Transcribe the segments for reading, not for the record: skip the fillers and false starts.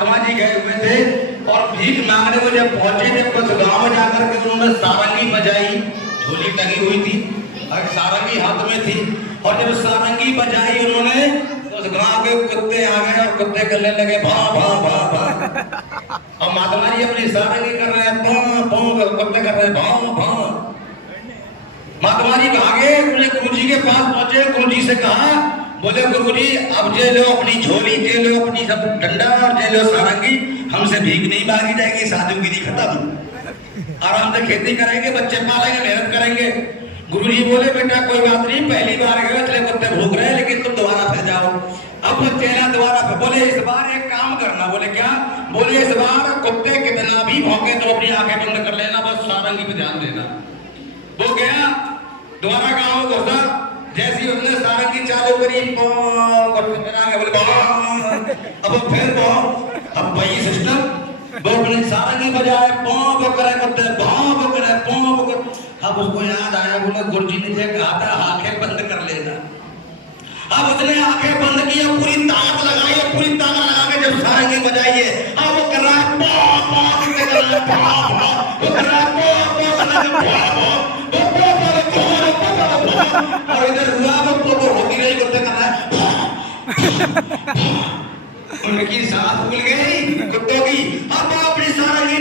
महात्मा जी गए हुए थे और भीख मांगने को जब पहुंचे थे कुछ गांव में जाकर के उन्होंने सारंगी बजाई, झोली टंगी हुई थी और सारंगी हाथ में थी, और जब सारंगी बजाई उन्होंने तो उस गांव के कुत्ते आ गए और कुत्ते करने लगे भां भां भां भां, और महात्मा जी अपनी सारंगी कर रहे हैं भां भां, कुत्ते कर रहे हैं भां भां। महात्मा जी भागे, अपने गुरुजी के पास पहुंचे, गुरुजी से कहा, बोले गुरुजी अब जे लो अपनी झोली, जे लो अपनी सब डंडा और जे लो सारंगी, हमसे भीख नहीं मांगी जाएगी, साधुगिरी खत्म, आराम से खेती करेंगे, बच्चे पालेंगे, मेहनत करेंगे। गुरुजी बोले बेटा कोई बात नहीं, पहली बार गए इसलिए कुत्ते भूख रहे हैं, लेकिन तुम दोबारा फिर जाओ। अब चेला दोबारा फिर बोले इस बार एक काम करना। बोले क्या? बोले इस बार कुत्ते कितना भी भौंके तो अपनी आंखें बंद कर लेना, बस सारंगी पे ध्यान देना। वो गया दोबारा गाँव घुसा, जैसी उसने सारंगी चालू करी बोले अब फिर अब वही सिस्टम, वो अपनी सारंगी बजाए करे करते अब उसको याद आया, बोले गुरुजी ने जो कहा था आंखें बंद कर लेना। अब उसने आंखें बंद की, पूरी ताकत लगाई, पूरी ताकत लगा के जब सारंगी बजाइए अब वो कर रहा है और इधर हुआ तो होती रही, कुत्ते कर रहा है उनकी सांस भूल गई कुत्तों की, अब अपनी सारंगी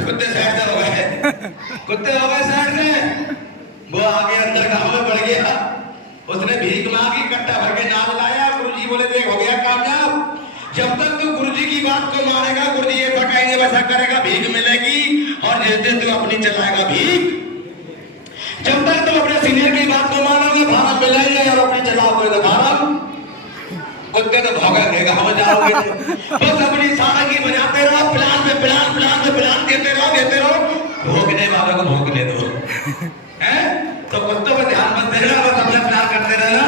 कुत्ते साइड से हो गए, कुत्ते हो गए साइड से। वो आगे अंदर गांव में बढ़ गया, उसने भीख मांगी, कट्टा भर के नाद लाया, गुरुजी बोले देख हो गया कामयाब। जब तक तू गुरुजी की बात को मानेगा, गुरुजी ऐसा कहेंगे वैसा करेगा, भीख मिलेगी, और जिस दिन तू अपनी चलाएगा भीख, जब तक तुम अपने सीनियर की बात को मानोगे भारत मिलेंगे, और अपनी चलाओगे तो भारत कुत्ते तो भौंकेंगे, हम जाओगे बस अपनी सारंगी बजाते रहो, प्लान पे प्लान देते रहो, भोंकने वालों को भोंकने दो हैं। तो कुत्तों पर ध्यान मत देना, बस अपना प्लान करते रहना।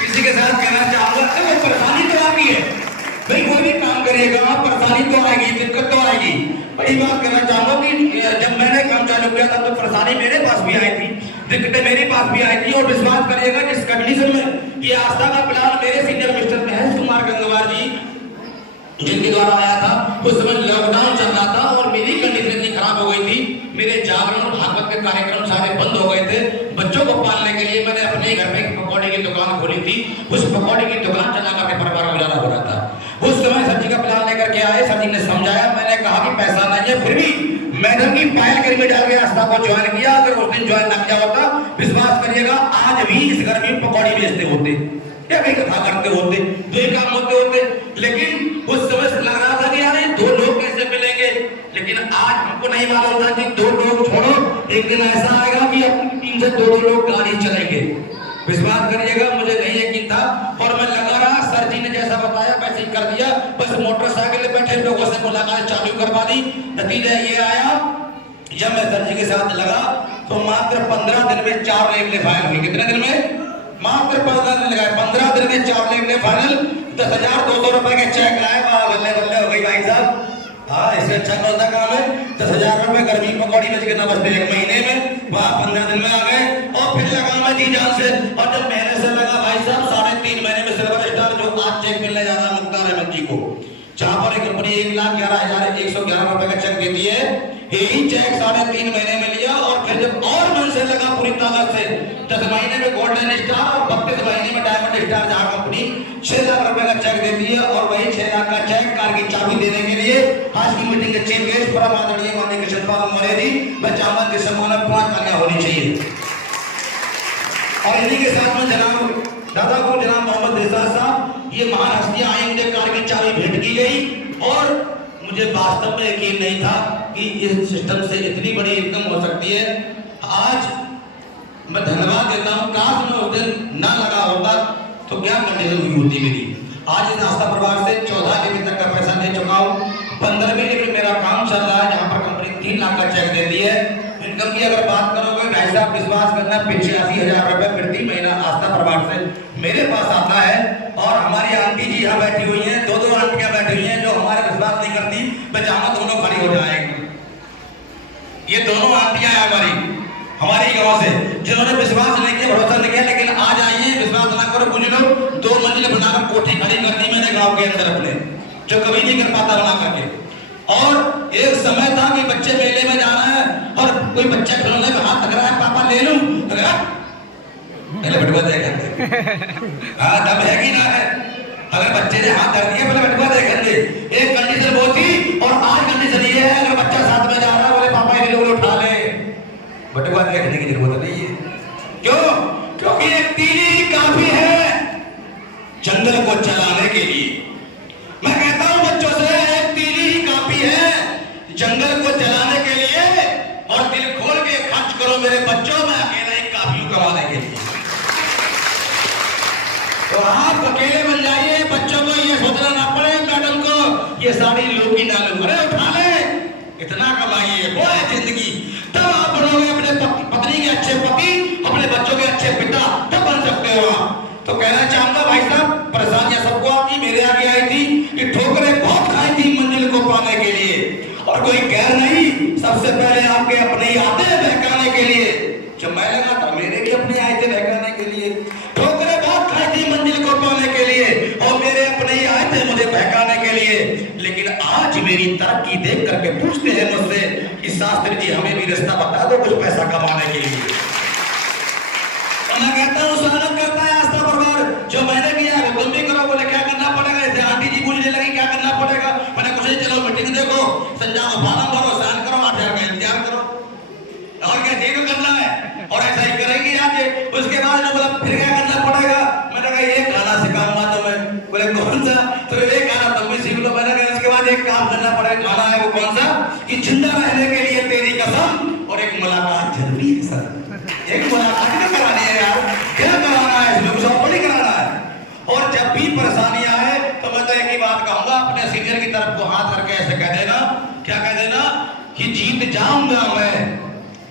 किसी के साथ कहना चाहूंगा परेशानी तो आती है भाई, कोई भी काम करिएगा परेशानी तो आएगी, दिक्कत तो आएगी। बड़ी बात कहना चाहूंगा कि जब मैंने काम चालू किया था तो परेशानी मेरे पास भी आई थी, दिक्कतें मेरे पास भी आई थी, और विश्वास करिएगा जिस कंडीशन में ये आस्था का प्लान मेरे सीनियर मिस्टर महेश कुमार गंगवार जी जिनके द्वारा आया था, उस समय लॉकडाउन चल रहा था और मेरी कंडीशन इतनी खराब हो गई थी, मेरे जागरण और भागवत के कार्यक्रम सारे बंद हो गए थे। बच्चों को पालने के लिए मैंने अपने घर में पकौड़े की दुकान खोली थी, उस पकौड़े की दुकान चला करके परिवार गुजारा हो रहा था। उस समय सर जी का प्लान लेकर के आए, सर जी ने समझाया, मैंने कहा कि पैसा नहीं है, फिर भी मैंने की पायल घर में डाल के आस्था को ज्वाइन किया। अगर उस दिन ज्वाइन न किया होता, विश्वास करिएगा आज भी इस घर में पकौड़ी बेचते होते या कहीं कथा करते होते, दो ही काम होते होते। लेकिन उस समय से लग रहा था कि यार दो लोग कैसे मिलेंगे, लेकिन आज हमको नहीं मालूम था कि दो लोग छोड़ो, एक दिन ऐसा आएगा कि अपनी टीम से दो लोग गाड़ी चलेंगे। विश्वास करिएगा मुझे नहीं यकीन था, और मैं लगा रहा, सर जी ने जैसा बताया वैसे ही कर दिया, बस मोटरसाइकिल पे बैठे लोगों से मुलाकात चालू करवा दी। नतीजा ये आया, जब मैं सर जी के साथ लगा तो मात्र 15 दिन में 4 लेवलें फाइनल हुई। कितने दिन में? मात्र 15 दिन लगाए, 15 दिन में 4 लेवलें फाइनल। 10,200 रुपए के चेक आए, बल्ले बल्ले हो गई भाई साहब। हाँ, इससे अच्छा कौन सा काम है? 10,000 रुपए गर्मी पकौड़ी बेच के ना बचते एक महीने में, वहाँ 15 दिन में आ गए। और फिर लगा मैं जी जान से, और जब महीने से लगा भाई साहब 3.5 महीने में सिल्वर स्टार जो आज चेक मिलने जा रहा है मुख्तार अहमद जी को, जहाँ पर एक कंपनी 1,11,111 रुपए का चेक देती है, यही चेक 3.5 महीने में लिया। और फिर जब और मन से लगा पूरी ताकत से, 10 महीने में गोल्डन स्टार और 32 महीने में डायमंड स्टार, जहाँ कंपनी 6 लाख रुपए का चेक देती है। और वही 6 लाख का चेक कार की चाबी देने के लिए आज की मीटिंग के चीफ गेस्ट परम आदरणीय माननीय कृष्णपाल मौर्य जी, मैं चाहूंगा कि सम्मान 5 तालियां होनी चाहिए। और इन्हीं के साथ में जनाब दादा को जनाब मोहम्मद रिसाज साहब, ये महान हस्तियां आई, मुझे कार की चाबी भेंट की गई, और मुझे वास्तव में यकीन नहीं था कि इस सिस्टम से इतनी बड़ी इनकम हो सकती है। आज मैं धन्यवाद देता हूँ, काश मैं उस दिन ना लगा होता तो क्या कंडीशन हुई होती मेरी। आज इस आस्था परिवार से 14 लेवल तक का पैसा ले चुका हूँ, 15वीं लेवल मेरा काम चल रहा है, जहाँ पर कंपनी 3 लाख का चेक देती है। इनकम की अगर बात करोगे भाई साहब, विश्वास करना 85,000 रुपए प्रति महीना आस्था परिवार से मेरे पास आता है। और हमारी आंटी जी यहाँ बैठी हुई हैं, 2 आंटियां बैठी हुई हैं जो हमारे विश्वास नहीं करती, पजामा दोनों खड़ी हो जाएंगी। ये दोनों आंटियां हैं हमारी गांव से, जिन्होंने विश्वास नहीं किया, भरोसा नहीं किया, लेकिन आज आइए, विश्वास ना करो, कुछ लोग 2 मंजिल बनाकर दिमाग के अंदर अपने, जो कभी नहीं कर पाता बना करके। और एक समय था कि बच्चे मेले में जा रहे हैं और कोई बच्चा खिलौने में हाथ रख रहा है, पापा ले लूं, पहले बटुआ देखेंगे हाँ दम है कि ना है। अगर बच्चे ने हाथ धर दिया पहले बटुआ देखेंगे। एक कंडीशन वो थी और आज कंडीशन ये है, अगर बच्चा साथ में जा रहा है बोले पापा ये लोग उठा ले, बटुआ देखने की जरूरत नहीं है। क्यों? क्योंकि एक तीली ही काफी है जंगल को चलाने के लिए। मैं कहता हूं बच्चों से, एक तीली ही काफी है जंगल को चलाने के लिए। और दिल खोल के खर्च करो मेरे बच्चों, में अकेला ही काफी हूं कमाने के लिए। तो आप अकेले बन जाइए, बच्चों को ये सोचना ना पड़े मैडम को ये साड़ी लू की ना लू, अरे उठा ले, इतना कमाइए, वो है जिंदगी। तब आप बनोगे अपने पत्नी के अच्छे पति, अपने बच्चों के अच्छे पिता, तब बन सकते हो आप। तो कहना चाहूंगा भाई साहब, परेशानियां सबको आती, मेरे आगे आई थी कि ठोकरें बहुत खाई थी मंजिल को पाने के लिए, और कोई गैर नहीं, सबसे पहले आपके अपने ही आते हैं बहकाने के लिए। जब मैं लगा था मेरे भी अपने आए थे बहकाने के लिए, ठोकरें बहुत खाई थी मंजिल को पाने के लिए, और मेरे अपने ही आए थे मुझे बहकाने के लिए। लेकिन आज मेरी तरक्की देख करके पूछते हैं मुझसे कि शास्त्री जी हमें भी रास्ता बता दो कुछ पैसा कमाने के लिए। और मैं कहता हूँ स्वागत करता है आस्था परिवार, जो मैंने किया है तुम भी करो। बोले क्या करना पड़ेगा? जैसे आंटी जी पूछने लगी क्या करना पड़ेगा, मैंने कुछ नहीं, चलो मीटिंग देखो, संजाओ, फार्म भरो, साइन करो, 8,000 का इंतजाम करो, और क्या ठीक करना है, और ऐसा ही करेंगे आज। उसके बाद बोला फिर क्या करना पड़ेगा? मैंने कहा ये गाना सिखाऊंगा तुम्हें। बोले कौन सा? तो एक गाना तुम भी सीख लो। मैंने कहा इसके बाद एक काम करना पड़ेगा, गाना है वो कौन सा कि जिंदा रहने के लिए तेरी कसम, और एक मुलाकात जरूरी है सर। एक मुलाकात क्या करानी है यार, क्या कराना है इसमें, कुछ और नहीं कराना है। और जब भी परेशानी आए तो मैं तो एक ही बात कहूंगा, अपने सीनियर की तरफ को हाथ करके ऐसे कह देना, क्या कह देना कि जीत जाऊंगा मैं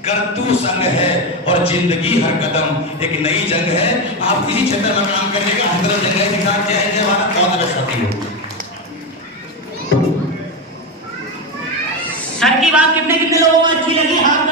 कर तू संग है, और जिंदगी हर कदम एक नई जंग है। आप किसी क्षेत्र में काम करिएगा, हर जंग है के साथ जय जय भारत, बहुत बेस्ट होती हो। सर की बात कितने कितने लोगों को अच्छी लगी? हाँ